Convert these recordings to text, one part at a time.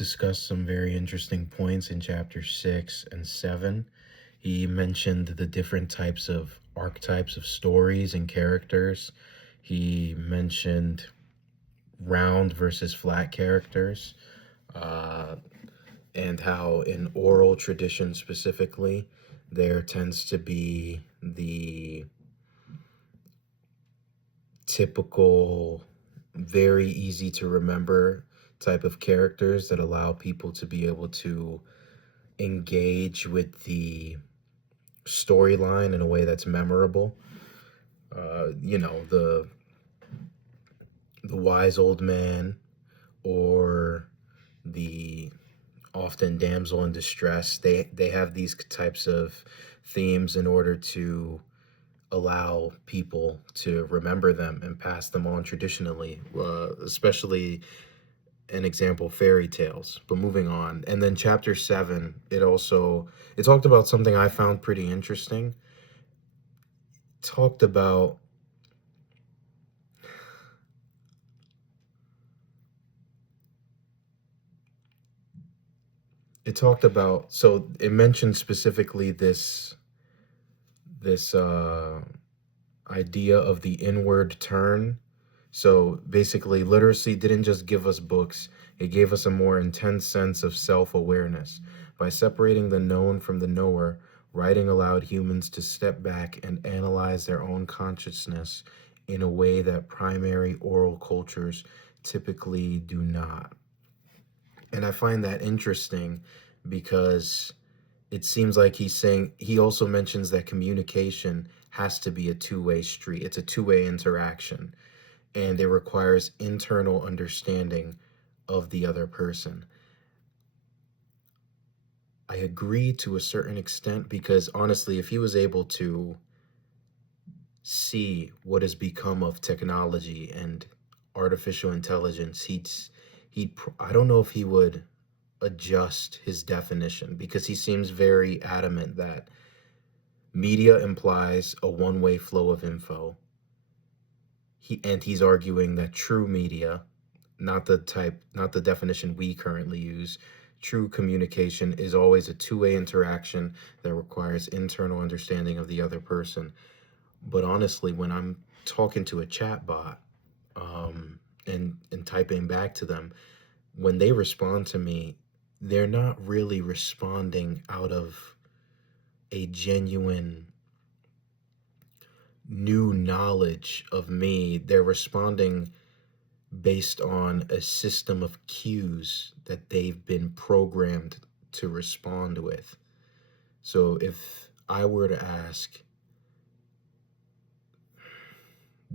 discussed some very interesting points in chapter 6 and 7. He mentioned the different types of archetypes of stories and characters. He mentioned round versus flat characters, uh, and how in oral tradition specifically, there tends to be the typical, very easy to remember type of characters that allow people to be able to engage with the storyline in a way that's memorable. The wise old man, or the often damsel in distress. They have these types of themes in order to allow people to remember them and pass them on traditionally, especially an example, fairy tales. But moving on, and then chapter 7, it talked about something I found pretty interesting. Talked about so it mentioned specifically this idea of the inward turn. So basically, literacy didn't just give us books, it gave us a more intense sense of self awareness. By separating the known from the knower, writing allowed humans to step back and analyze their own consciousness in a way that primary oral cultures typically do not. And I find that interesting because it seems like he also mentions that communication has to be a two-way street. It's a two-way interaction, and it requires internal understanding of the other person. I agree to a certain extent because honestly, if he was able to see what has become of technology and artificial intelligence, I don't know if he would adjust his definition, because he seems very adamant that media implies a one-way flow of info. He's arguing that true media, not the definition we currently use, true communication is always a two-way interaction that requires internal understanding of the other person. But honestly, when I'm talking to a chat bot, and typing back to them, when they respond to me, they're not really responding out of a genuine new knowledge of me. They're responding based on a system of cues that they've been programmed to respond with. So if I were to ask,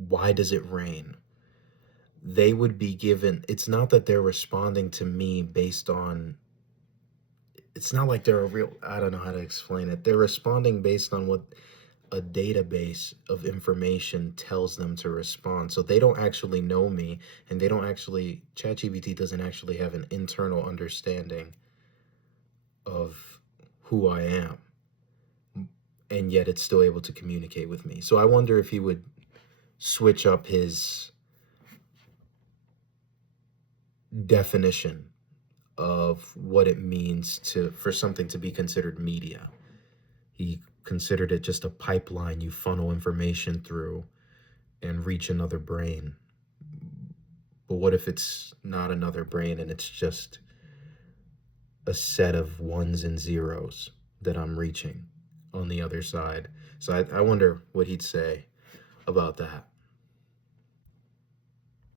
why does it rain? They would be given, it's not that they're responding to me based on, it's not like they're a real, I don't know how to explain it. They're responding based on what a database of information tells them to respond. So they don't actually know me, and ChatGPT doesn't actually have an internal understanding of who I am, and yet it's still able to communicate with me. So I wonder if he would switch up his definition of what it means for something to be considered media. He considered it just a pipeline you funnel information through and reach another brain. But what if it's not another brain and it's just a set of ones and zeros that I'm reaching on the other side? So I wonder what he'd say about that.